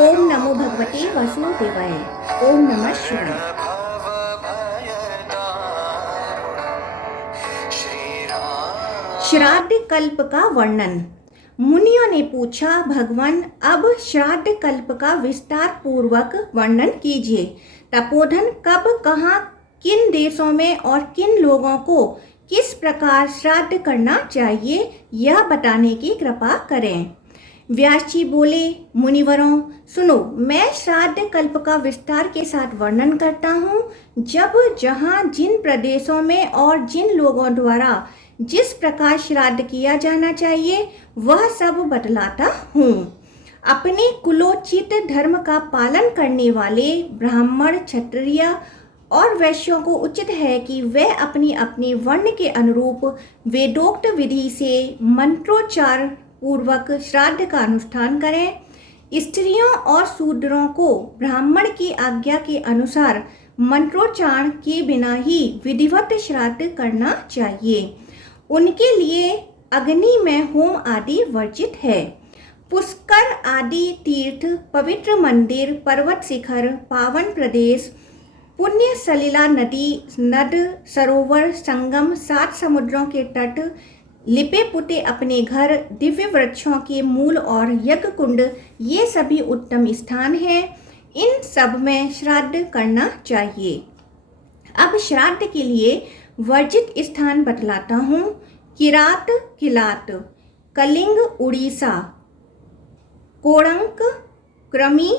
ओम नमो भगवते वासुदेवाय। ओम नमः शिवाय। श्राद्ध कल्प का वर्णन। मुनियों ने पूछा, भगवान अब श्राद्ध कल्प का विस्तार पूर्वक वर्णन कीजिए। तपोधन कब, कहाँ, किन देशों में और किन लोगों को किस प्रकार श्राद्ध करना चाहिए, यह बताने की कृपा करें। व्यास जी बोले, मुनिवरों सुनो, मैं श्राद्ध कल्प का विस्तार के साथ वर्णन करता हूँ। जब जहाँ जिन प्रदेशों में और जिन लोगों द्वारा जिस प्रकार श्राद्ध किया जाना चाहिए वह सब बतलाता हूँ। अपने कुलोचित धर्म का पालन करने वाले ब्राह्मण, क्षत्रिय और वैश्यों को उचित है कि वे अपनी अपनी वर्ण के अनुरूप वेदोक्त विधि से मंत्रोच्चार पूर्वक श्राद्ध का अनुष्ठान करें। स्त्रियों और शूद्रों को ब्राह्मण की आज्ञा के अनुसार मंत्रोच्चारण के बिना ही विधिवत श्राद्ध करना चाहिए। उनके लिए अग्नि में होम आदि वर्जित है। पुष्कर आदि तीर्थ, पवित्र मंदिर, पर्वत शिखर, पावन प्रदेश, पुण्य सलिला नदी, नद, सरोवर, संगम, 7 समुद्रों के तट, लिपे पुते अपने घर, दिव्य वृक्षों के मूल और यज्ञ कुंड, ये सभी उत्तम स्थान हैं। इन सब में श्राद्ध करना चाहिए। अब श्राद्ध के लिए वर्जित स्थान बतलाता हूँ। किरात, किलात, कलिंग उड़ीसा, कोड़ंक, क्रमी,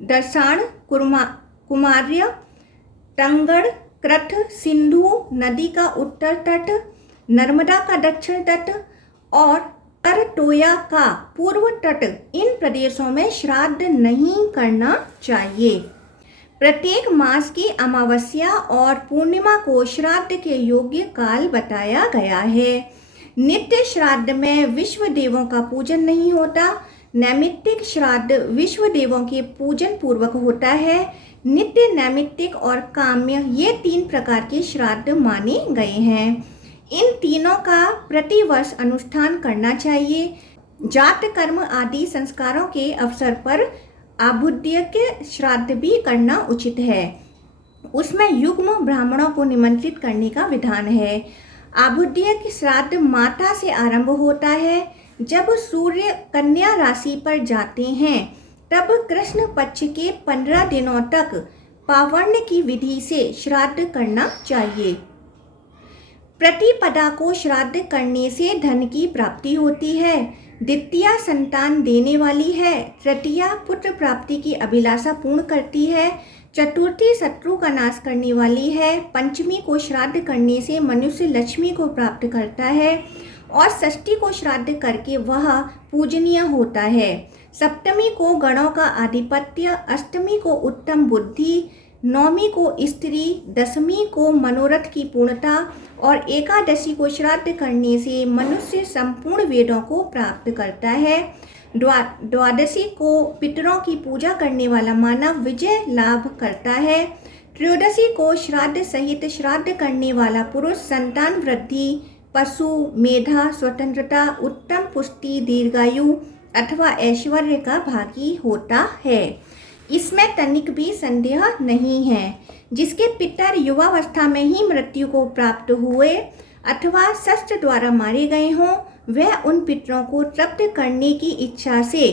दसाण, कुमार्य, टंगड़, क्रथ, सिंधु नदी का उत्तर तट, नर्मदा का दक्षिण तट और करतोया का पूर्व तट, इन प्रदेशों में श्राद्ध नहीं करना चाहिए। प्रत्येक मास की अमावस्या और पूर्णिमा को श्राद्ध के योग्य काल बताया गया है। नित्य श्राद्ध में विश्व देवों का पूजन नहीं होता। नैमित्तिक श्राद्ध विश्व देवों के पूजन पूर्वक होता है। नित्य, नैमित्तिक और काम्य, ये 3 प्रकार के श्राद्ध माने गए हैं। इन तीनों का प्रतिवर्ष अनुष्ठान करना चाहिए। जात कर्म आदि संस्कारों के अवसर पर आभूद्य के श्राद्ध भी करना उचित है। उसमें युग्म ब्राह्मणों को निमंत्रित करने का विधान है। आभूद्य के श्राद्ध माता से आरंभ होता है। जब सूर्य कन्या राशि पर जाते हैं तब कृष्ण पक्ष के 15 दिनों तक पावर्ण की विधि से श्राद्ध करना चाहिए। प्रतिपदा को श्राद्ध करने से धन की प्राप्ति होती है। द्वितीया संतान देने वाली है। तृतीया पुत्र प्राप्ति की अभिलाषा पूर्ण करती है। चतुर्थी शत्रु का नाश करने वाली है। पंचमी को श्राद्ध करने से मनुष्य लक्ष्मी को प्राप्त करता है और षष्ठी को श्राद्ध करके वह पूजनीय होता है। सप्तमी को गणों का आधिपत्य, अष्टमी को उत्तम बुद्धि, नौमी को स्त्री, दशमी को मनोरथ की पूर्णता और एकादशी को श्राद्ध करने से मनुष्य संपूर्ण वेदों को प्राप्त करता है। द्वादशी को पितरों की पूजा करने वाला मानव विजय लाभ करता है। त्रयोदशी को श्राद्ध सहित श्राद्ध करने वाला पुरुष संतान वृद्धि, पशु, मेधा, स्वतंत्रता, उत्तम पुष्टि, दीर्घायु अथवा ऐश्वर्य का भागी होता है। इसमें तनिक भी संदेह नहीं है। जिसके पितर युवावस्था में ही मृत्यु को प्राप्त हुए अथवा शस्त्र द्वारा मारे गए हों, वह उन पितरों को तृप्त करने की इच्छा से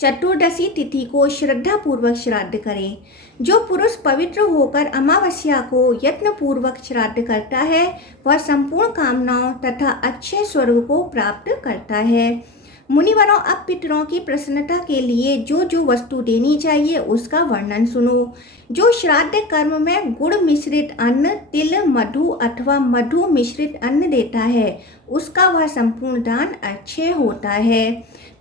चतुर्दशी तिथि को श्रद्धा पूर्वक श्राद्ध करें। जो पुरुष पवित्र होकर अमावस्या को यत्न पूर्वक श्राद्ध करता है वह संपूर्ण कामनाओं तथा अक्षय स्वर्ग को प्राप्त करता है। मुनिवरों, अब पितरों की प्रसन्नता के लिए जो जो वस्तु देनी चाहिए उसका वर्णन सुनो। जो श्राद्ध कर्म में गुड़ मिश्रित अन्न, तिल, मधु अथवा मधु मिश्रित अन्न देता है उसका वह संपूर्ण दान अक्षय होता है।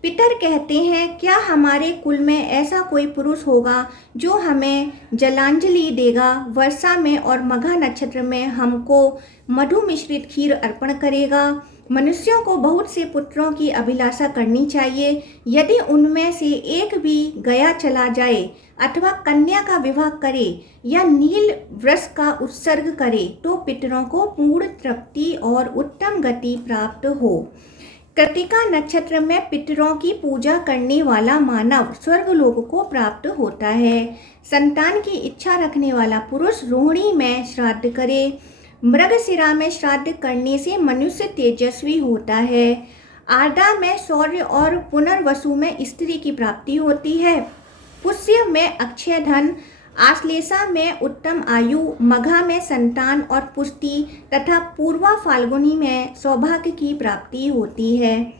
पितर कहते हैं, क्या हमारे कुल में ऐसा कोई पुरुष होगा जो हमें जलांजलि देगा, वर्षा में और मघा नक्षत्र में हमको मधु मिश्रित खीर अर्पण करेगा। मनुष्यों को बहुत से पुत्रों की अभिलाषा करनी चाहिए। यदि उनमें से एक भी गया चला जाए अथवा कन्या का विवाह करे या नील वृष का उत्सर्ग करे तो पितरों को पूर्ण तृप्ति और उत्तम गति प्राप्त हो। कृतिका नक्षत्र में पितरों की पूजा करने वाला मानव स्वर्गलोक को प्राप्त होता है। संतान की इच्छा रखने वाला पुरुष रोहिणी में श्राद्ध करे। मृगशिरा में श्राद्ध करने से मनुष्य तेजस्वी होता है। आर्द्रा में शौर्य और पुनर्वसु में स्त्री की प्राप्ति होती है। पुष्य में अक्षय धन, आश्लेषा में उत्तम आयु, मघा में संतान और पुष्टि तथा पूर्वा फाल्गुनी में सौभाग्य की प्राप्ति होती है।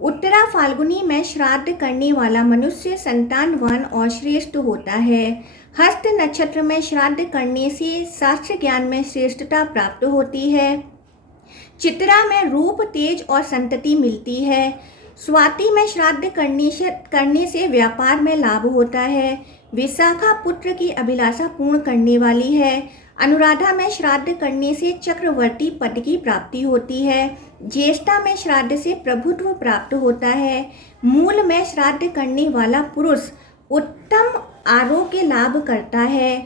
उत्तरा फाल्गुनी में श्राद्ध करने वाला मनुष्य संतानवान और श्रेष्ठ होता है। हस्त नक्षत्र में श्राद्ध करने से शास्त्र ज्ञान में श्रेष्ठता प्राप्त होती है। चित्रा में रूप, तेज और संतति मिलती है। स्वाति में श्राद्ध करने से व्यापार में लाभ होता है। विशाखा पुत्र की अभिलाषा पूर्ण करने वाली है। अनुराधा में श्राद्ध करने से चक्रवर्ती पद की प्राप्ति होती है। ज्येष्ठा में श्राद्ध से प्रभुत्व प्राप्त होता है। मूल में श्राद्ध करने वाला पुरुष उत्तम आरोग्य लाभ करता है।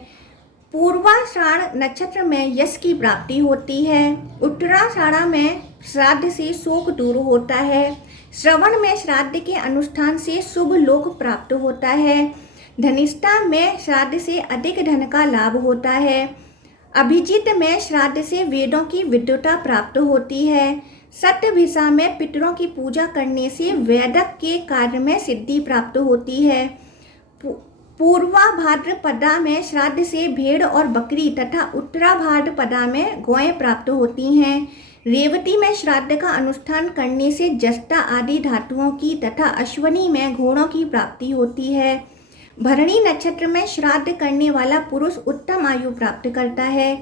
पूर्वाषाढ़ नक्षत्र में यश की प्राप्ति होती है। उत्तराषाढ़ में श्राद्ध से शोक दूर होता है। श्रवण में श्राद्ध के अनुष्ठान से शुभ लोक प्राप्त होता है। धनिष्ठा में श्राद्ध से अधिक धन का लाभ होता है। अभिजित में श्राद्ध से वेदों की विद्वता प्राप्त होती है। सत्यभिषा में पितरों की पूजा करने से वैदक के कार्य में सिद्धि प्राप्त होती है। पूर्वा भाद्रपदा में श्राद्ध से भेड़ और बकरी तथा उत्तरा भाद्रपदा में गौएं प्राप्त होती हैं। रेवती में श्राद्ध का अनुष्ठान करने से जस्ता आदि धातुओं की तथा अश्वनी में घोड़ों की प्राप्ति होती है। भरणी नक्षत्र में श्राद्ध करने वाला पुरुष उत्तम आयु प्राप्त करता है।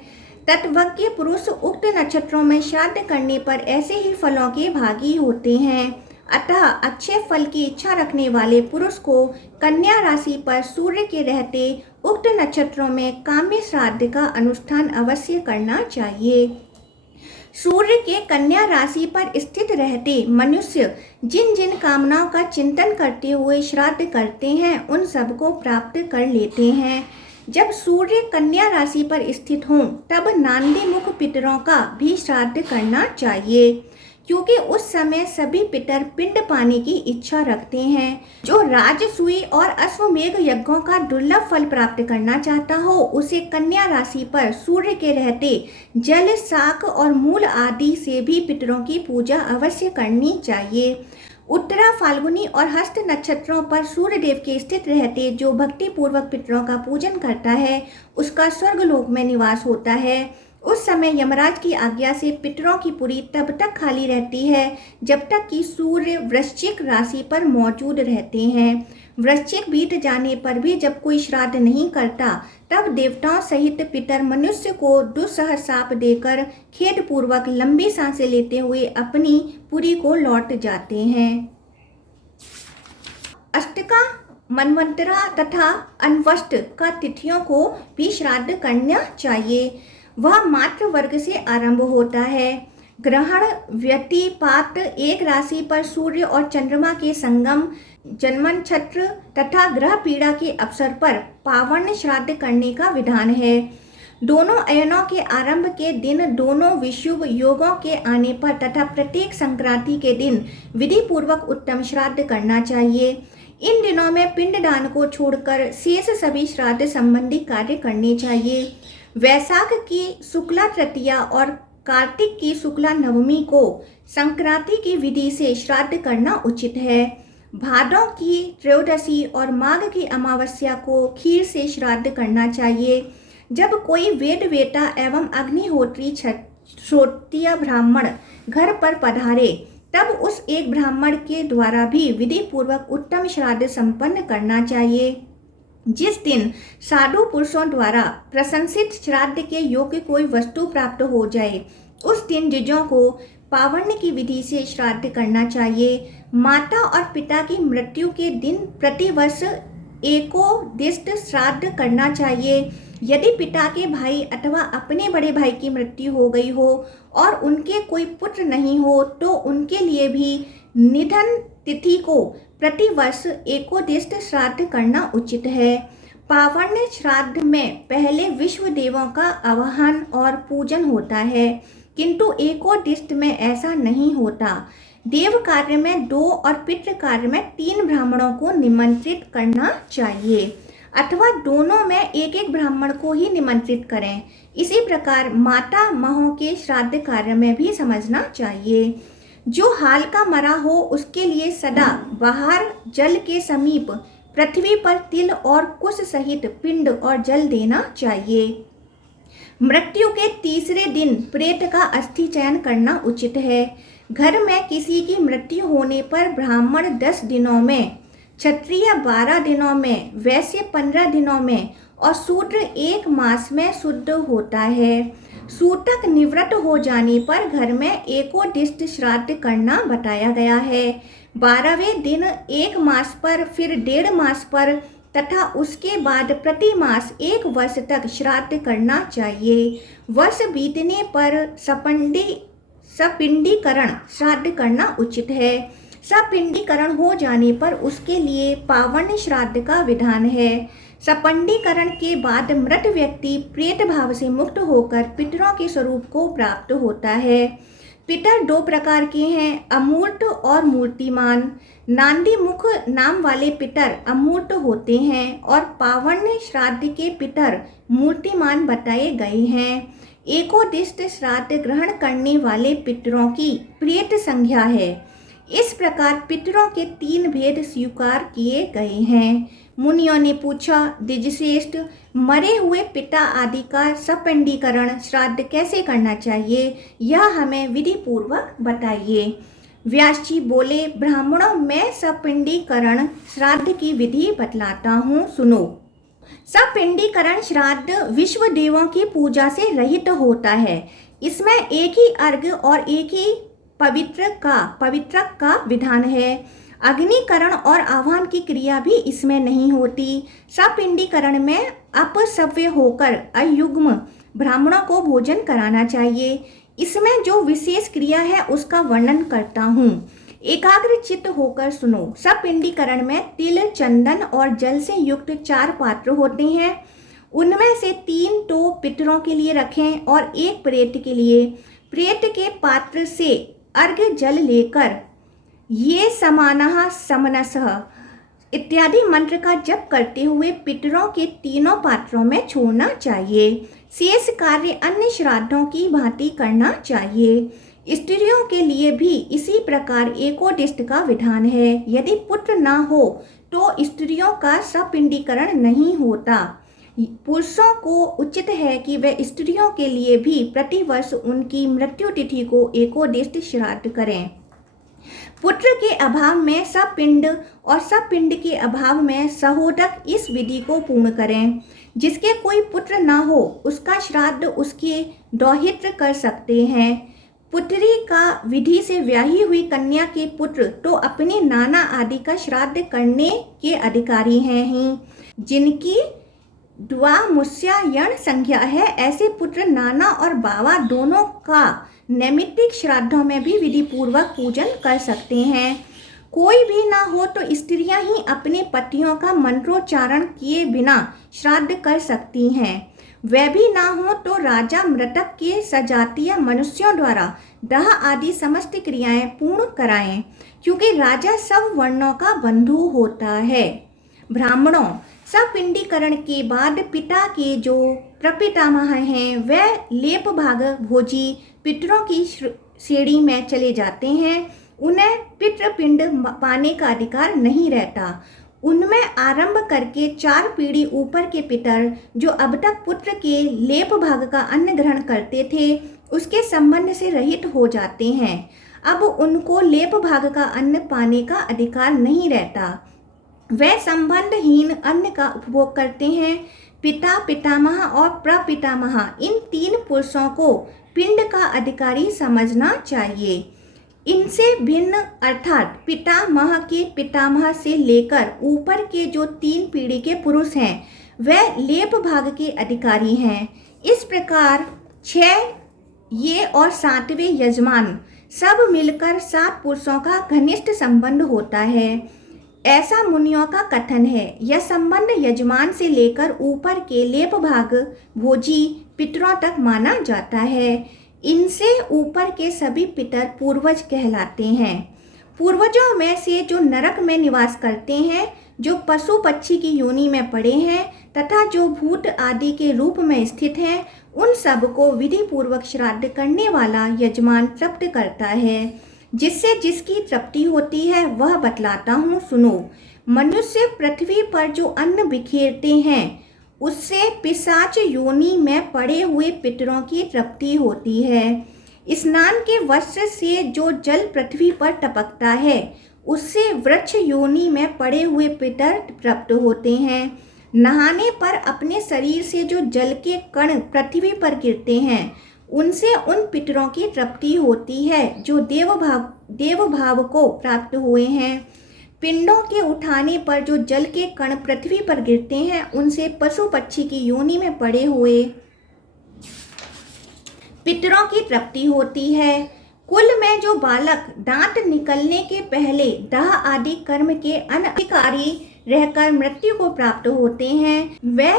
तत्वज्ञ पुरुष उक्त नक्षत्रों में श्राद्ध करने पर ऐसे ही फलों के भागी होते हैं। अतः अच्छे फल की इच्छा रखने वाले पुरुष को कन्या राशि पर सूर्य के रहते उक्त नक्षत्रों में काम्य श्राद्ध का अनुष्ठान अवश्य करना चाहिए। सूर्य के कन्या राशि पर स्थित रहते मनुष्य जिन जिन कामनाओं का चिंतन करते हुए श्राद्ध करते हैं उन सबको प्राप्त कर लेते हैं। जब सूर्य कन्या राशि पर स्थित हों तब नांदी मुख पितरों का भी श्राद्ध करना चाहिए, क्योंकि उस समय सभी पितर पिंड पाने की इच्छा रखते हैं। जो राजसूय और अश्वमेघ यज्ञों का दुर्लभ फल प्राप्त करना चाहता हो उसे कन्या राशि पर सूर्य के रहते जल, शाक और मूल आदि से भी पितरों की पूजा अवश्य करनी चाहिए। उत्तरा फाल्गुनी और हस्त नक्षत्रों पर सूर्य देव के स्थित रहते जो भक्ति पूर्वक पितरों का पूजन करता है उसका स्वर्गलोक में निवास होता है। उस समय यमराज की आज्ञा से पितरों की पुरी तब तक खाली रहती है जब तक कि सूर्य वृश्चिक राशि पर मौजूद रहते हैं। वृश्चिक बीत जाने पर भी जब कोई श्राद्ध नहीं करता तब देवताओं सहित पितर मनुष्य को दुस्सह शाप देकर खेद पूर्वक लंबी सांसें लेते हुए अपनी पुरी को लौट जाते हैं। अष्टका, मनवंतरा तथा अनवष्ट का तिथियों को भी श्राद्ध करना चाहिए। वह मातृ वर्ग से आरंभ होता है। ग्रहण, व्यतिपात, एक राशि पर सूर्य और चंद्रमा के संगम, जन्मनक्षत्र तथा ग्रह पीड़ा के अवसर पर पावन श्राद्ध करने का विधान है। दोनों अयनों के आरंभ के दिन, दोनों विषुव योगों के आने पर तथा प्रत्येक संक्रांति के दिन विधि पूर्वक उत्तम श्राद्ध करना चाहिए। इन दिनों में पिंडदान को छोड़कर शेष सभी श्राद्ध संबंधी कार्य करने चाहिए। वैशाख की शुक्ला तृतीया और कार्तिक की शुक्ला नवमी को संक्रांति की विधि से श्राद्ध करना उचित है। भादों की त्रयोदशी और माघ की अमावस्या को खीर से श्राद्ध करना चाहिए। जब कोई वेद वेता एवं अग्निहोत्री क्षत्रिय ब्राह्मण घर पर पधारे तब उस एक ब्राह्मण के द्वारा भी विधि पूर्वक उत्तम श्राद्ध संपन्न करना चाहिए। जिस दिन साधु पुरुषों द्वारा प्रशंसित श्राद्ध के योग्य कोई वस्तु प्राप्त हो जाए उस दिन द्विजों को पावर्ण की विधि से श्राद्ध करना चाहिए। माता और पिता की मृत्यु के दिन प्रतिवर्ष एकोदिष्ट श्राद्ध करना चाहिए। यदि पिता के भाई अथवा अपने बड़े भाई की मृत्यु हो गई हो और उनके कोई पुत्र नहीं हो तो उनके लिए भी निधन तिथि को प्रतिवर्ष एकोदिष्ट श्राद्ध करना उचित है। पावर्ण श्राद्ध में पहले विश्व देवों का आवाहन और पूजन होता है, किंतु एकोदिष्ट में ऐसा नहीं होता। देव कार्य में 2 और पितृ कार्य में 3 ब्राह्मणों को निमंत्रित करना चाहिए, अथवा दोनों में एक एक ब्राह्मण को ही निमंत्रित करें। इसी प्रकार माता महों के श्राद्ध कार्य में भी समझना चाहिए। जो हाल का मरा हो उसके लिए सदा बाहर जल के समीप पृथ्वी पर तिल और कुश सहित पिंड और जल देना चाहिए। मृत्यु के तीसरे दिन प्रेत का अस्थि चयन करना उचित है। घर में किसी की मृत्यु होने पर ब्राह्मण 10 दिनों में, क्षत्रिय 12 दिनों में, वैश्य 15 दिनों में और शूद्र 1 मास में शुद्ध होता है। सूतक निवृत्त हो जाने पर घर में एकोदिष्ट श्राद्ध करना बताया गया है। 12वें दिन 1 मास पर, फिर 1.5 मास पर तथा उसके बाद प्रति मास 1 वर्ष तक श्राद्ध करना चाहिए। वर्ष बीतने पर सपिंडीकरण श्राद्ध करना उचित है। सपिंडीकरण हो जाने पर उसके लिए पावन श्राद्ध का विधान है। सपिंडीकरण के बाद मृत व्यक्ति प्रेत भाव से मुक्त होकर पितरों के स्वरूप को प्राप्त होता है। पितर 2 प्रकार के हैं, अमूर्त और मूर्तिमान। नांदी मुख नाम वाले पितर अमूर्त होते हैं और पावन श्राद्ध के पितर मूर्तिमान बताए गए हैं। एकोदिष्ट श्राद्ध ग्रहण करने वाले पितरों की प्रेत संज्ञा है। इस प्रकार पितरों के 3 भेद स्वीकार किए गए हैं। मुनियों ने पूछा, द्विजश्रेष्ठ, मरे हुए पिता आदि का सपिंडीकरण श्राद्ध कैसे करना चाहिए, यह हमें विधि पूर्वक बताइए। व्यास जी बोले, ब्राह्मणों में सपिंडीकरण श्राद्ध की विधि बतलाता हूँ, सुनो। सपिंडीकरण श्राद्ध विश्व देवों की पूजा से रहित होता है। इसमें एक ही अर्घ्य और एक ही पवित्रक का विधान है। अग्निकरण और आह्वान की क्रिया भी इसमें नहीं होती। सपिंडीकरण में अपसव्य होकर अयुग्म ब्राह्मणों को भोजन कराना चाहिए। इसमें जो विशेष क्रिया है उसका वर्णन करता हूँ, एकाग्र चित्त होकर सुनो। सपिंडीकरण में तिल, चंदन और जल से युक्त 4 पात्र होते हैं। उनमें से 3 तो पितरों के लिए रखें और 1 प्रेत के लिए। प्रेत के पात्र से अर्घ्य जल लेकर ये समानः समनसः इत्यादि मंत्र का जप करते हुए पितरों के 3 पात्रों में छोड़ना चाहिए। शेष कार्य अन्य श्राद्धों की भांति करना चाहिए। स्त्रियों के लिए भी इसी प्रकार एकोदिष्ट का विधान है। यदि पुत्र न हो तो स्त्रियों का सपिंडीकरण नहीं होता। पुरुषों को उचित है कि वे स्त्रियों के लिए भी प्रतिवर्ष उनकी मृत्यु तिथि को एकोदिष्ट श्राद्ध करें। पुत्र के अभाव में सपिंड और सपिंड के अभाव में सहोदक इस विधि को पूर्ण करें। जिसके कोई पुत्र न हो उसका श्राद्ध उसके दौहित्र कर सकते हैं। पुत्री का विधि से ब्याही हुई कन्या के पुत्र तो अपने नाना आदि का श्राद्ध करने के अधिकारी हैं ही। जिनकी द्वामुष्यायण संख्या है, ऐसे पुत्र नाना और बावा दोनों का नैमित्तिक श्राद्धों में भी विधि पूर्वक पूजन कर सकते हैं। कोई भी ना हो तो स्त्रियां ही अपने पतियों का मंत्रोच्चारण किए बिना श्राद्ध कर सकती हैं। वह भी ना हो तो राजा मृतक के सजातीय मनुष्यों द्वारा दाह आदि समस्त क्रियाएं पूर्ण कराएं, क्योंकि राजा सब वर्णों का बंधु होता है। ब्राह्मणों, सपिंडीकरण के बाद पिता के जो प्रपितामह हैं वह लेप भाग भोजी पितरों की श्रेणी में चले जाते हैं। उन्हें पितृपिंड पाने का अधिकार नहीं रहता। उनमें आरंभ करके 4 पीढ़ी ऊपर के पितर जो अब तक पुत्र के लेप भाग का अन्न ग्रहण करते थे उसके संबंध से रहित हो जाते हैं। अब उनको लेप भाग का अन्न पाने का अधिकार नहीं रहता। वे संबंधहीन अन्न का उपभोग करते हैं। पिता, पितामह और प्रपितामह इन 3 पुरुषों को पिंड का अधिकारी समझना चाहिए। इनसे भिन्न अर्थात पितामह के पितामह से लेकर ऊपर के जो 3 पीढ़ी के पुरुष हैं वह लेप भाग के अधिकारी हैं। इस प्रकार 6 ये और 7वें यजमान सब मिलकर 7 पुरुषों का घनिष्ठ संबंध होता है, ऐसा मुनियों का कथन है। यह संबंध यजमान से लेकर ऊपर के लेप भाग भोजी पितरों तक माना जाता है। इनसे ऊपर के सभी पितर पूर्वज कहलाते हैं। पूर्वजों में से जो नरक में निवास करते हैं, जो पशु पक्षी की योनि में पड़े हैं तथा जो भूत आदि के रूप में स्थित हैं, उन सब को विधि पूर्वक श्राद्ध करने वाला यजमान तृप्त करता है। जिससे जिसकी तृप्ति होती है वह बतलाता हूँ, सुनो। मनुष्य पृथ्वी पर जो अन्न बिखेरते हैं उससे पिशाच योनि में पड़े हुए पितरों की तृप्ति होती है। स्नान के वस्त्र से जो जल पृथ्वी पर टपकता है उससे वृक्ष योनि में पड़े हुए पितर तृप्त होते हैं। नहाने पर अपने शरीर से जो जल के कण पृथ्वी पर गिरते हैं उनसे उन पितरों की तृप्ति होती है जो देव भाव को प्राप्त हुए हैं। पिंडों के उठाने पर जो जल के कण पृथ्वी पर गिरते हैं उनसे पशु पक्षी की योनि में पड़े हुए पितरों की तृप्ति होती है। कुल में जो बालक दांत निकलने के पहले दाह आदि कर्म के अनधिकारी रहकर मृत्यु को प्राप्त होते हैं, वे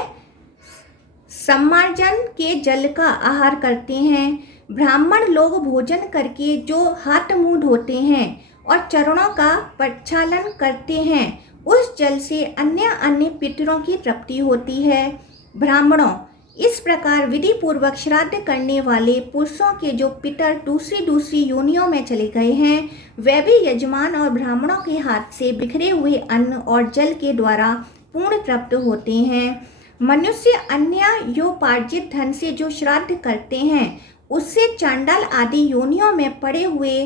सम्मार्जन के जल का आहार करते हैं। ब्राह्मण लोग भोजन करके जो हाथ मुंह धोते हैं और चरणों का प्रक्षालन करते हैं, उस जल से अन्य अन्य पितरों की तृप्ति होती है। ब्राह्मणों, इस प्रकार विधि पूर्वक श्राद्ध करने वाले पुरुषों के जो पितर दूसरी दूसरी योनियों में चले गए हैं, वे भी यजमान और ब्राह्मणों के हाथ से बिखरे हुए अन्न और जल के द्वारा पूर्ण तृप्त होते हैं। मनुष्य अन्य योपार्जित धन से जो श्राद्ध करते हैं उससे चांडाल आदि योनियों में पड़े हुए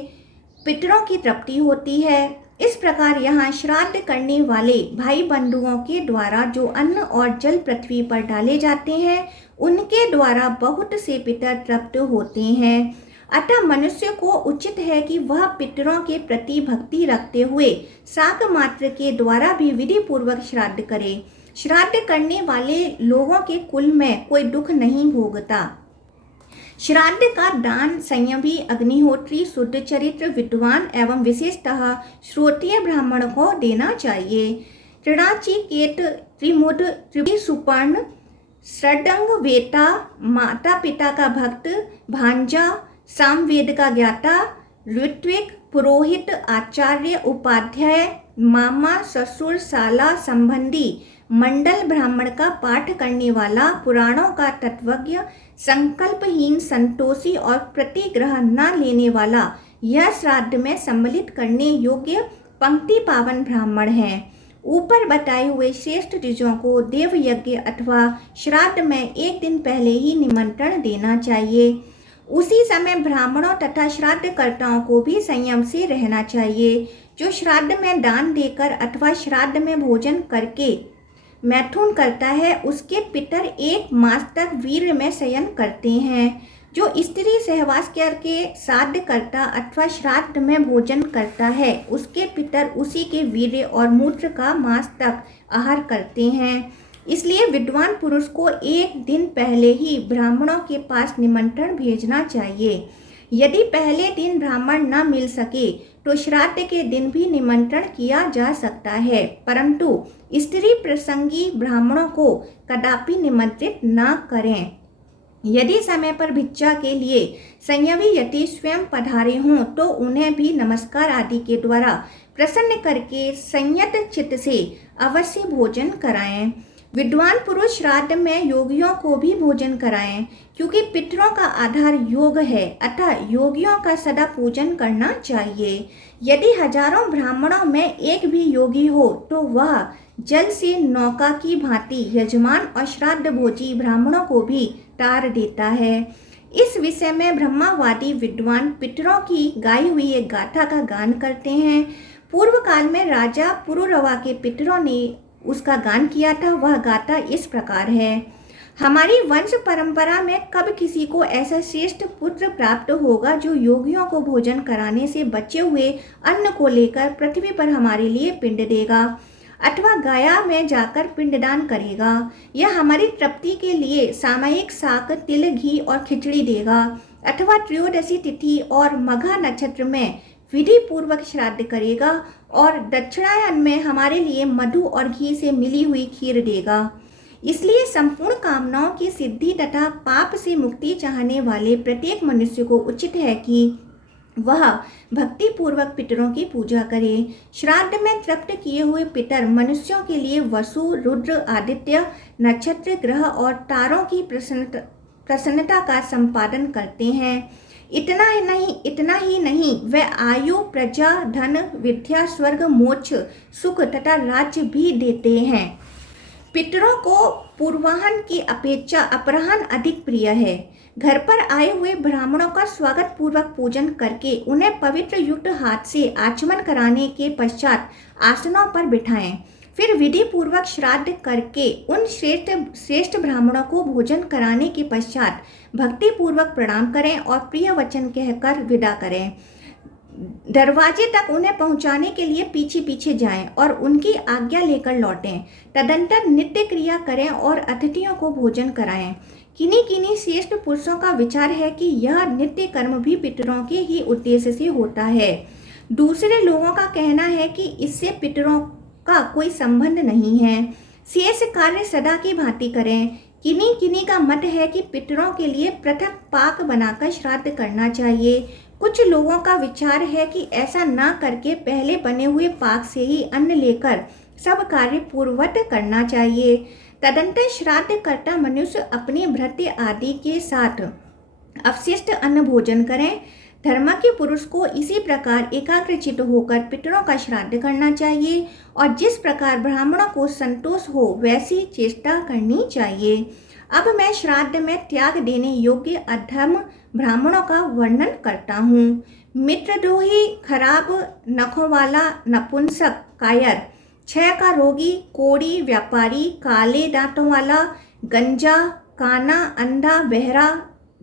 पितरों की तृप्ति होती है। इस प्रकार यहाँ श्राद्ध करने वाले भाई बंधुओं के द्वारा जो अन्न और जल पृथ्वी पर डाले जाते हैं उनके द्वारा बहुत से पितर तृप्त होते हैं। अतः मनुष्य को उचित है कि वह पितरों के प्रति भक्ति रखते हुए शाक मात्र के द्वारा भी विधि पूर्वक श्राद्ध करे। श्राद्ध करने वाले लोगों के कुल में कोई दुख नहीं भोगता। श्राद्ध का दान संयमी, अग्निहोत्री, शुद्ध चरित्र, विद्वान एवं विशेषतः श्रोत्रिय ब्राह्मण को देना चाहिए। तृणाचिकेत, त्रिमुद, त्रिसुपर्ण, षडंग वेता, माता पिता का भक्त, भांजा, सामवेद का ज्ञाता, ऋत्विक, पुरोहित, आचार्य, उपाध्याय, मामा, ससुर, साला संबंधी, मंडल ब्राह्मण का पाठ करने वाला, पुराणों का तत्वज्ञ, संकल्पहीन, संतोषी और प्रतिग्रह न लेने वाला, यह श्राद्ध में सम्मिलित करने योग्य पंक्ति पावन ब्राह्मण है। ऊपर बताए हुए श्रेष्ठ चीजों को देव यज्ञ अथवा श्राद्ध में एक दिन पहले ही निमंत्रण देना चाहिए। उसी समय ब्राह्मणों तथा श्राद्धकर्ताओं को भी संयम से रहना चाहिए। जो श्राद्ध में दान देकर अथवा श्राद्ध में भोजन करके मैथुन करता है उसके पितर 1 मास तक वीर्य में शयन करते हैं। जो स्त्री सहवास करके श्राद्ध करता अथवा श्राद्ध में भोजन करता है उसके पितर उसी के वीर्य और मूत्र का मास तक आहार करते हैं। इसलिए विद्वान पुरुष को एक दिन पहले ही ब्राह्मणों के पास निमंत्रण भेजना चाहिए। यदि पहले दिन ब्राह्मण न मिल सके तो श्राद्ध के दिन भी निमंत्रण किया जा सकता है, परंतु स्त्री प्रसंगी ब्राह्मणों को कदापि निमंत्रित न करें। यदि समय पर भिक्षा के लिए संयमी यति स्वयं पधारे हों तो उन्हें भी नमस्कार आदि के द्वारा प्रसन्न करके संयत चित्त से अवश्य भोजन कराएं। विद्वान पुरुष श्राद्ध में योगियों को भी भोजन कराएं, क्योंकि पितरों का आधार योग है, अतः योगियों का सदा पूजन करना चाहिए। यदि हजारों ब्राह्मणों में एक भी योगी हो तो वह जल से नौका की भांति यजमान और श्राद्ध भोजी ब्राह्मणों को भी तार देता है। इस विषय में ब्रह्मावादी विद्वान पितरों की गाई हुई एक गाथा का गान करते हैं। पूर्व काल में राजा पुरुरवा के पितरों ने उसका गान किया था। वह गाथा इस प्रकार है। हमारी वंश परंपरा में कब किसी को ऐसा श्रेष्ठ पुत्र प्राप्त होगा जो योगियों को भोजन कराने से बचे हुए अन्न को लेकर पृथ्वी पर हमारे लिए पिंड देगा अथवा गया में जाकर पिंडदान करेगा। यह हमारी तृप्ति के लिए सामयिक शाक, तिल, घी और खिचड़ी देगा अथवा त्रयोदशी तिथि और मघा नक्षत्र में विधि पूर्वक श्राद्ध करेगा और दक्षिणायन में हमारे लिए मधु और घी से मिली हुई खीर देगा। इसलिए संपूर्ण कामनाओं की सिद्धि तथा पाप से मुक्ति चाहने वाले प्रत्येक मनुष्य को उचित है कि वह भक्ति पूर्वक पितरों की पूजा करे। श्राद्ध में तृप्त किए हुए पितर मनुष्यों के लिए वसु, रुद्र, आदित्य, नक्षत्र, ग्रह और तारों की प्रसन्नता का संपादन करते हैं। इतना ही नहीं वे आयु, प्रजा, धन, विद्या, स्वर्ग, मोक्ष, सुख तथा राज्य भी देते हैं। पितरों को पूर्वाह्न की अपेक्षा अपराह्न अधिक प्रिय है। घर पर आए हुए ब्राह्मणों का स्वागत पूर्वक पूजन करके उन्हें पवित्र युक्त हाथ से आचमन कराने के पश्चात आसनों पर बिठाएं। फिर विधि पूर्वक श्राद्ध करके उन श्रेष्ठ ब्राह्मणों को भोजन कराने के पश्चात भक्ति पूर्वक प्रणाम करें और प्रिय वचन कहकर विदा करें। दरवाजे तक उन्हें पहुंचाने के लिए पीछे पीछे जाएं और उनकी आज्ञा लेकर लौटें। तदंतर नित्य क्रिया करें और अतिथियों को भोजन कराएं। किन्हीं श्रेष्ठ पुरुषों का विचार है कि यह नित्य कर्म भी पितरों के ही उद्देश्य से होता है। दूसरे लोगों का कहना है कि इससे पितरों का कोई संबंध नहीं है। शेष कार्य सदा की भांति करें। किन्हीं का मत है कि पितरों के लिए पृथक पाक बनाकर श्राद्ध करना चाहिए। कुछ लोगों का विचार है कि ऐसा ना करके पहले बने हुए पाक से ही अन्न लेकर सब कार्य पूर्ववत करना चाहिए। तदंतर श्राद्ध करता मनुष्य अपने भृत्य आदि के साथ अवशिष्ट अन्न भोजन करें। धर्म के पुरुष को इसी प्रकार एकाग्रचित्त होकर पितरों का श्राद्ध करना चाहिए और जिस प्रकार ब्राह्मणों को संतोष हो वैसी चेष्टा करनी चाहिए। अब मैं श्राद्ध में त्याग देने योग्य अधम ब्राह्मणों का वर्णन करता हूँ। मित्रद्रोही, खराब नखों वाला, नपुंसक, कायर, क्षय का रोगी, कोड़ी, व्यापारी, काले दांतों वाला, गंजा, काना, अंधा, बहरा,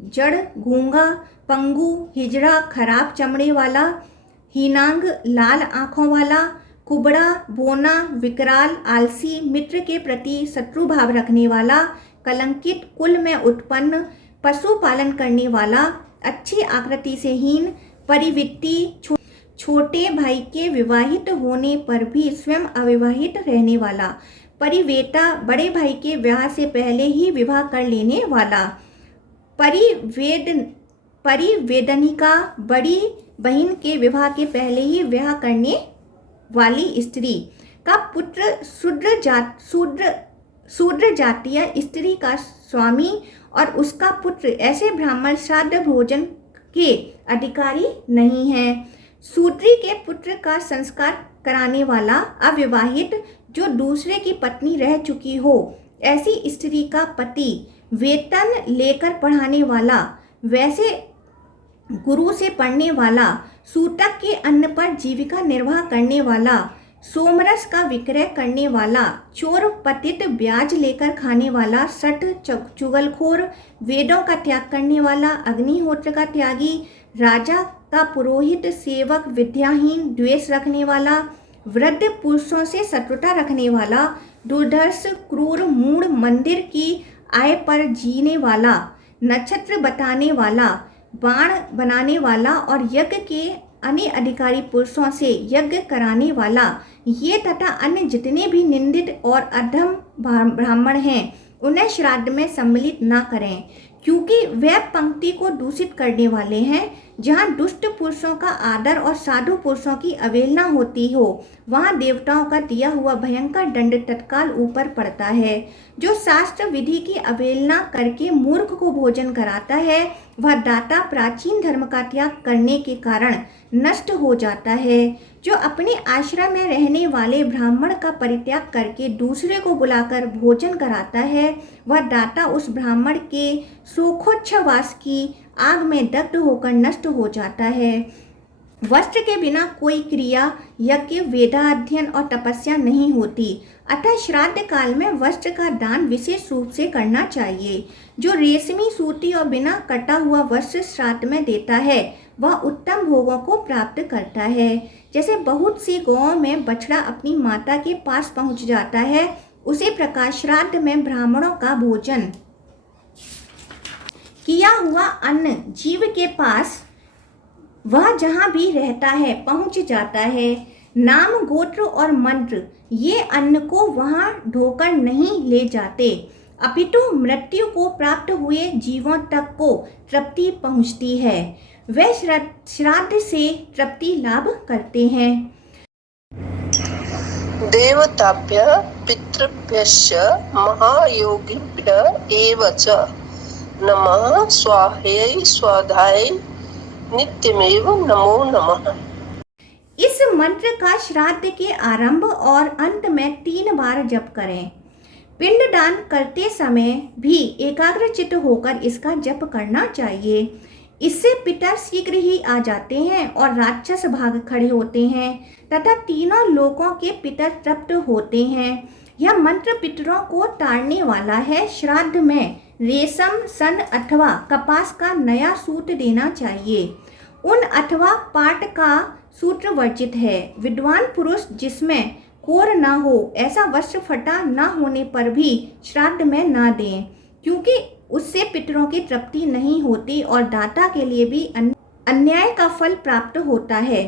जड़, गूंगा, पंगु, हिजड़ा, खराब चमड़े वाला, हीनांग, लाल आंखों वाला, कुबड़ा, बोना, विकराल, आलसी, मित्र के प्रति शत्रु भाव रखने वाला, कलंकित, कुल में उत्पन्न, पशु पालन करने वाला, अच्छी आकृति से हीन, परिवित्ती, छोटे भाई के विवाहित होने पर भी स्वयं अविवाहित रहने वाला, परिवेता, बड़े भाई के विवाह से पहले ही विवाह कर लेने वाला, परिवेदनिका, बड़ी बहन के विवाह के पहले ही विवाह करने वाली स्त्री का पुत्र, शूद्र जातीय स्त्री का स्वामी और उसका पुत्र, ऐसे ब्राह्मण श्राद्ध भोजन के अधिकारी नहीं है। शूद्री के पुत्र का संस्कार कराने वाला, अविवाहित, जो दूसरे की पत्नी रह चुकी हो ऐसी स्त्री का पति, वेतन लेकर पढ़ाने वाला, वैसे गुरु से पढ़ने वाला, सूतक के अन्न पर जीविका निर्वाह करने वाला, सोमरस का विक्रय करने वाला, चोर, पतित, ब्याज लेकर खाने वाला, सठ, चुगलखोर, वेदों का त्याग करने वाला, अग्निहोत्र का त्यागी, राजा का पुरोहित, सेवक, विद्याहीन, द्वेष रखने वाला, वृद्ध पुरुषों से शत्रुता रखने वाला, दुर्धर्ष, क्रूर, मूढ़, मंदिर की आय पर जीने वाला, नक्षत्र बताने वाला, बाण बनाने वाला और यज्ञ के अन्य अधिकारी पुरुषों से यज्ञ कराने वाला, ये तथा अन्य जितने भी निंदित और अधम ब्राह्मण हैं उन्हें श्राद्ध में सम्मिलित न करें, क्योंकि वे पंक्ति को दूषित करने वाले हैं। जहाँ दुष्ट पुरुषों का आदर और साधु पुरुषों की अवहेलना होती हो, वहाँ देवताओं का दिया हुआ भयंकर दंड तत्काल ऊपर पड़ता है। जो शास्त्र विधि की अवहेलना करके मूर्ख को भोजन कराता है, वह दाता प्राचीन धर्म का त्याग करने के कारण नष्ट हो जाता है। जो अपने आश्रम में रहने वाले ब्राह्मण का परित्याग करके दूसरे को बुलाकर भोजन कराता है, वह दाता उस ब्राह्मण के शोकोच्छ्वास की आग में दग्ध होकर नष्ट हो जाता है। वस्त्र के बिना कोई क्रिया, यज्ञ, वेदाध्ययन और तपस्या नहीं होती, अतः श्राद्ध काल में वस्त्र का दान विशेष रूप से करना चाहिए। जो रेशमी, सूती और बिना कटा हुआ वस्त्र श्राद्ध में देता है, वह उत्तम भोगों को प्राप्त करता है। जैसे बहुत सी गौओं में बछड़ा अपनी माता के पास पहुंच जाता है, उसी प्रकार श्राद्ध में ब्राह्मणों का भोजन किया हुआ अन्न जीव के पास, वह जहाँ भी रहता है, पहुँच जाता है। नाम, गोत्र और मंत्र ये अन्न को वहां ढोकर नहीं ले जाते, अपितु मृत्यु को प्राप्त हुए जीवों तक को तृप्ति पहुंचती है। वे श्राद्ध से तृप्ति लाभ करते हैं। देवताभ्यः पितृभ्यश्च महायोगिभ्यः एव च नमः स्वाहायै स्वाधायै नित्यमेव नमो नमः। इस मंत्र का श्राद्ध के आरंभ और अंत में 3 बार जप करें। पिंडदान करते समय भी एकाग्रचित्त होकर इसका जप करना चाहिए। इससे पितर शीघ्र ही आ जाते हैं और राक्षस भाग खड़े होते हैं तथा तीनों लोकों के पितर तृप्त होते हैं। यह मंत्र पितरों को तारने वाला है। श्राद्ध में रेशम, सन अथवा कपास का नया सूत देना चाहिए। ऊन अथवा पाट का सूत्र वर्जित है। विद्वान पुरुष जिसमें कोर न हो ऐसा वस्त्र फटा न होने पर भी श्राद्ध में न दें, क्योंकि उससे पितरों की तृप्ति नहीं होती और दाता के लिए भी अन्याय का फल प्राप्त होता है।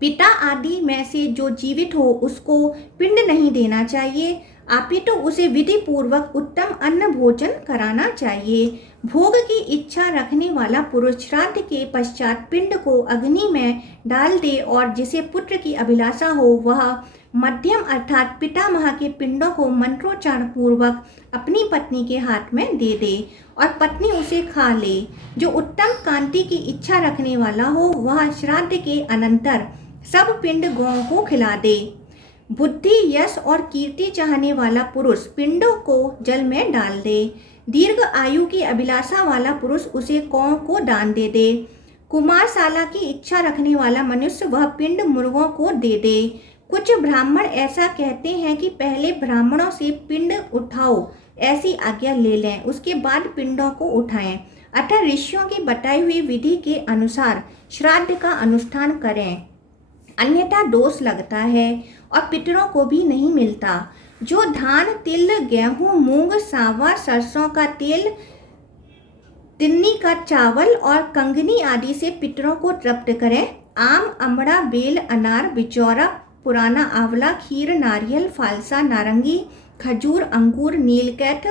पिता आदि में से जो जीवित हो उसको पिंड नहीं देना चाहिए, अपितु उसे विधि पूर्वक उत्तम अन्न भोजन कराना चाहिए। भोग की इच्छा रखने वाला पुरुष श्राद्ध के पश्चात पिंड को अग्नि में डाल दे और जिसे पुत्र की अभिलाषा हो वह मध्यम अर्थात पितामह के पिंडों को मंत्रोच्चारण पूर्वक अपनी पत्नी के हाथ में दे दे और पत्नी उसे खा ले। जो उत्तम कांति की इच्छा रखने वाला हो वह श्राद्ध के अनंतर सब पिंड गौं को खिला दे। बुद्धि, यश और कीर्ति चाहने वाला पुरुष पिंडों को जल में डाल दे। दीर्घ आयु की अभिलाषा वाला पुरुष उसे गौं को दान दे दे। कुमारशाला की इच्छा रखने वाला मनुष्य वह पिंड मुर्गों को दे दे। कुछ ब्राह्मण ऐसा कहते हैं कि पहले ब्राह्मणों से पिंड उठाओ, ऐसी आज्ञा ले लें, उसके बाद पिंडों को उठाएं। अतः ऋषियों की बताई हुई विधि के अनुसार श्राद्ध का अनुष्ठान करें, अन्यथा दोष लगता है और पितरों को भी नहीं मिलता। जो धान, तिल, गेहूं, मूंग, सांवर, सरसों का तेल, तिन्नी का चावल और कंगनी आदि से पितरों को तृप्त करें, आम, अमड़ा, बेल, अनार, बिचौरा, पुराना आंवला, खीर, नारियल, फालसा, नारंगी, खजूर, अंगूर, नीलकंठ,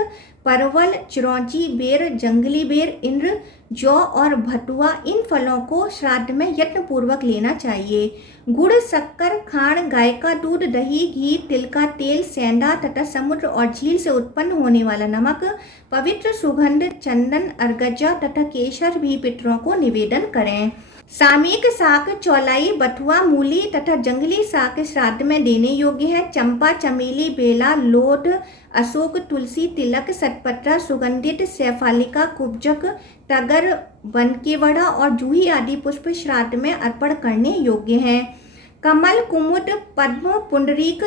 परवल, चिरौंजी, बेर, जंगली बेर, इंद्र, जौ और भटुआ, इन फलों को श्राद्ध में यत्न पूर्वक लेना चाहिए। गुड़, शक्कर, खांड, गाय का दूध, दही, घी, तिल का तेल, सेंधा तथा समुद्र और झील से उत्पन्न होने वाला नमक, पवित्र सुगंध, चंदन, अर्गजा तथा केसर भी पितरों को निवेदन करें। सामयिक शाक, चौलाई, बथुआ, मूली तथा जंगली शाक श्राद्ध में देने योग्य है। चंपा, चमेली, बेला, लोध, अशोक, तुलसी, तिलक, सतपत्रा, सुगंधित सैफालिका, कुब्जक, तगर, बनकेवड़ा और जूही आदि पुष्प श्राद्ध में अर्पण करने योग्य हैं। कमल, कुमुद, पद्म, पुंडरीक,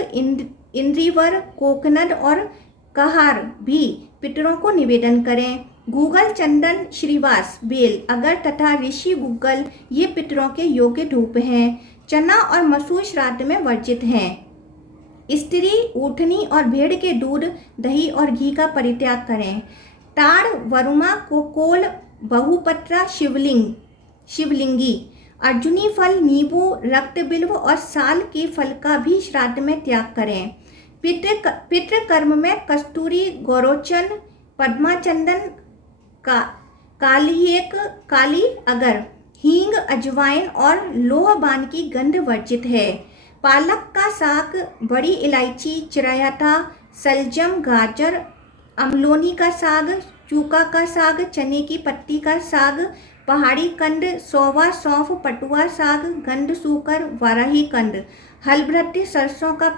इंद्रिवर, कोकनद और कहार भी पितरों को निवेदन करें। गूगल, चंदन, श्रीवास, बेल, अगर तथा ऋषि गुग्गल ये पितरों के योग्य धूप हैं। चना और मसूर श्राद्ध में वर्जित हैं। स्त्री, ऊँटनी और भेड़ के दूध, दही और घी का परित्याग करें। ताड़, वरुमा, कोकोल, बहुपत्रा, शिवलिंगी, अर्जुनी फल, नींबू, रक्त बिल्व और साल के फल का भी श्राद्ध में त्याग करें। पितृकर्म में कस्तूरी, गौरोचन, पद्माचंदन, काली अगर, हींग, अजवाइन और लोहबान की गंध वर्जित है। पालक का साग, बड़ी इलायची, चिरायता, सलजम, गाजर, अमलोनी का साग, चूका का साग, चने की पत्ती का साग, पहाड़ी कंद, सौवा, सौंफ, पटुआ साग, गंध सूकर, वाराही कंद, हलभृत्य, सरसों का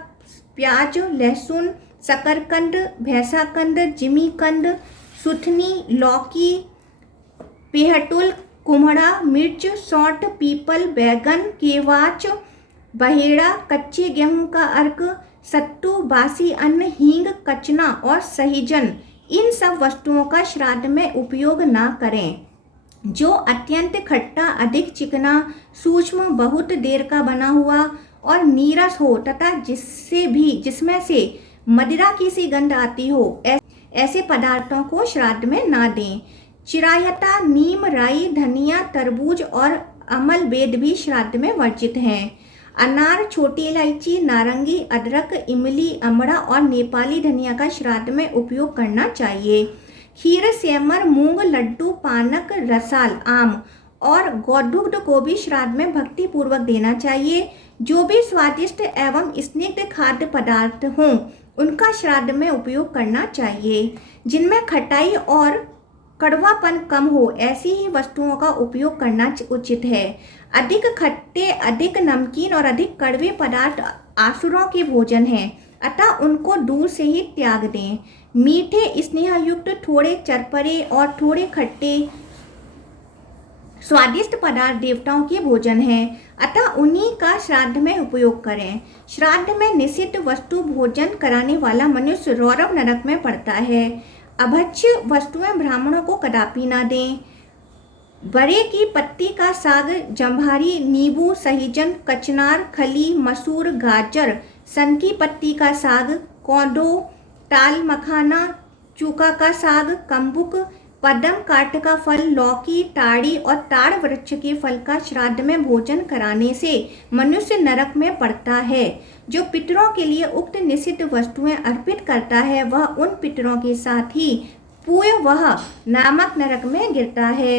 प्याज, लहसुन, शकरकंद, भैंसा कंद, जिमी कंद, सुथनी, लौकी, पेहटुल, कुम्हड़ा, मिर्च, सौंठ, पीपल, बैगन, केवाच, बहेड़ा, कच्चे गेहूं का अर्क, सत्तू, बासी अन्न, हींग, कचना और सहीजन, इन सब वस्तुओं का श्राद्ध में उपयोग न करें। जो अत्यंत खट्टा, अधिक चिकना, सूक्ष्म, बहुत देर का बना हुआ और नीरस हो तथा जिसमें से मदिरा की सी गंध आती हो, ऐसे पदार्थों को श्राद्ध में ना दें। चिरायता, नीम, राई, धनिया, तरबूज और अमल बेद भी श्राद्ध में वर्जित हैं। अनार, छोटी इलायची, नारंगी, अदरक, इमली, अमड़ा और नेपाली धनिया का श्राद्ध में उपयोग करना चाहिए। खीर, सेमर, मूंग, लड्डू, पानक, रसाल, आम और गौदुग्ध को भी श्राद्ध में भक्ति पूर्वक देना चाहिए। जो भी स्वादिष्ट एवं स्निग्ध खाद्य पदार्थ हों उनका श्राद्ध में उपयोग करना चाहिए। जिनमें खटाई और कड़वापन कम हो ऐसी ही वस्तुओं का उपयोग करना उचित है। अधिक खट्टे, अधिक नमकीन और अधिक कड़वे पदार्थ आसुरों के भोजन हैं, अतः उनको दूर से ही त्याग दें। मीठे, स्नेहयुक्त, थोड़े चरपरे और थोड़े खट्टे स्वादिष्ट पदार्थ देवताओं के भोजन हैं, अतः उन्हीं का श्राद्ध में उपयोग करें। श्राद्ध में निषिद्ध वस्तु भोजन कराने वाला मनुष्य रौरव नरक में पड़ता है। अभक्ष्य वस्तुएं ब्राह्मणों को कदापि न दें। बड़े की पत्ती का साग, जम्भारी, नींबू, सहीजन, कचनार, खली, मसूर, गाजर, सन की पत्ती का साग, कौंदो, टाल मखाना, चूका का साग, कम्बुक, पदम, काट का फल, लौकी, ताड़ी और ताड़ वृक्ष के फल का श्राद्ध में भोजन कराने से मनुष्य नरक में पड़ता है। जो पितरों के लिए उक्त निषिद्ध वस्तुएं अर्पित करता है वह उन पितरों के साथ ही पूयवह नामक नरक में गिरता है।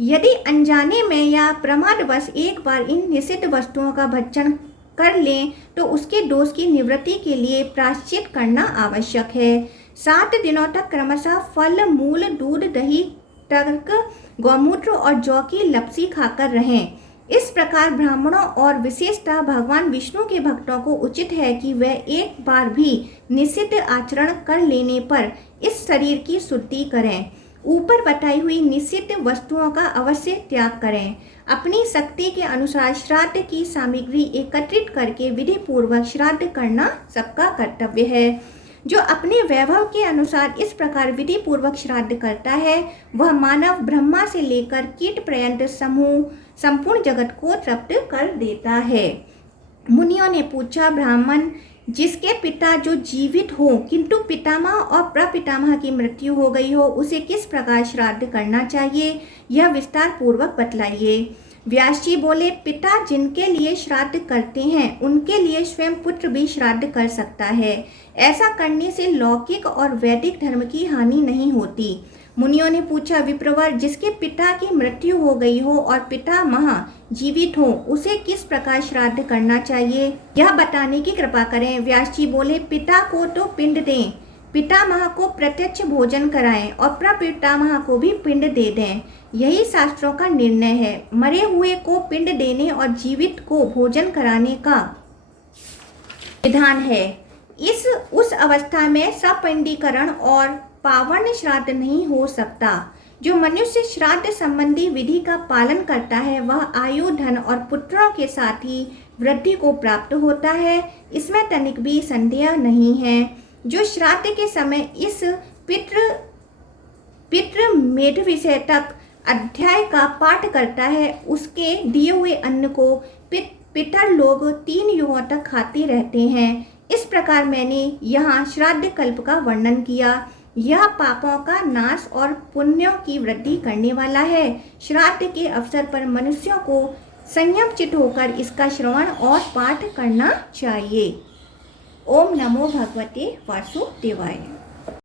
यदि अनजाने में या प्रमादवश एक बार इन निषिद्ध वस्तुओं का भक्षण कर लें तो उसके दोष की निवृत्ति के लिए प्रायश्चित करना आवश्यक है। 7 दिनों तक क्रमशः फल, मूल, दूध, दही, तर्क, गौमूत्र और जौ की लपसी खाकर रहें। इस प्रकार ब्राह्मणों और विशेषतः भगवान विष्णु के भक्तों को उचित है कि वह एक बार भी निषिद्ध आचरण कर लेने पर इस शरीर की शुद्धि करें। ऊपर बताई हुई निषिद्ध वस्तुओं का अवश्य त्याग करें। अपनी शक्ति के अनुसार श्राद्ध की सामग्री एकत्रित करके विधि पूर्वक श्राद्ध करना सबका कर्तव्य है। जो अपने वैभव के अनुसार इस प्रकार विधि पूर्वक श्राद्ध करता है वह मानव ब्रह्मा से लेकर कीट पर्यंत संपूर्ण जगत को तृप्त कर देता है। मुनियों ने पूछा, ब्राह्मण जिसके पिता जो जीवित हो किंतु पितामह और प्रपितामह की मृत्यु हो गई हो उसे किस प्रकार श्राद्ध करना चाहिए, यह विस्तार पूर्वक बतलाइए। व्यास जी बोले, पिता जिनके लिए श्राद्ध करते हैं उनके लिए स्वयं पुत्र भी श्राद्ध कर सकता है। ऐसा करने से लौकिक और वैदिक धर्म की हानि नहीं होती। मुनियों ने पूछा, विप्रवर जिसके पिता की मृत्यु हो गई हो और पितामह जीवित हो उसे किस प्रकार श्राद्ध करना चाहिए, यह बताने की कृपा करें। व्यास जी बोले, पिता को तो पिंड दें, पितामह को प्रत्यक्ष भोजन कराएं और प्रपितामह को भी पिंड दे दें। यही शास्त्रों का निर्णय है। मरे हुए को पिंड देने और जीवित को भोजन कराने का विधान है। उस अवस्था में सपिंडीकरण और पावन श्राद्ध नहीं हो सकता। जो मनुष्य श्राद्ध संबंधी विधि का पालन करता है वह आयु, धन और पुत्रों के साथ ही वृद्धि को प्राप्त होता है, इसमें तनिक भी संदेह नहीं है। जो श्राद्ध के समय इस पितृ मेध विषय तक अध्याय का पाठ करता है उसके दिए हुए अन्न को पितर लोग 3 युगों तक खाते रहते हैं। इस प्रकार मैंने यहाँ श्राद्ध कल्प का वर्णन किया। यह पापों का नाश और पुण्यों की वृद्धि करने वाला है। श्राद्ध के अवसर पर मनुष्यों को संयमचित होकर इसका श्रवण और पाठ करना चाहिए। ओम नमो भगवते वासुदेवाय।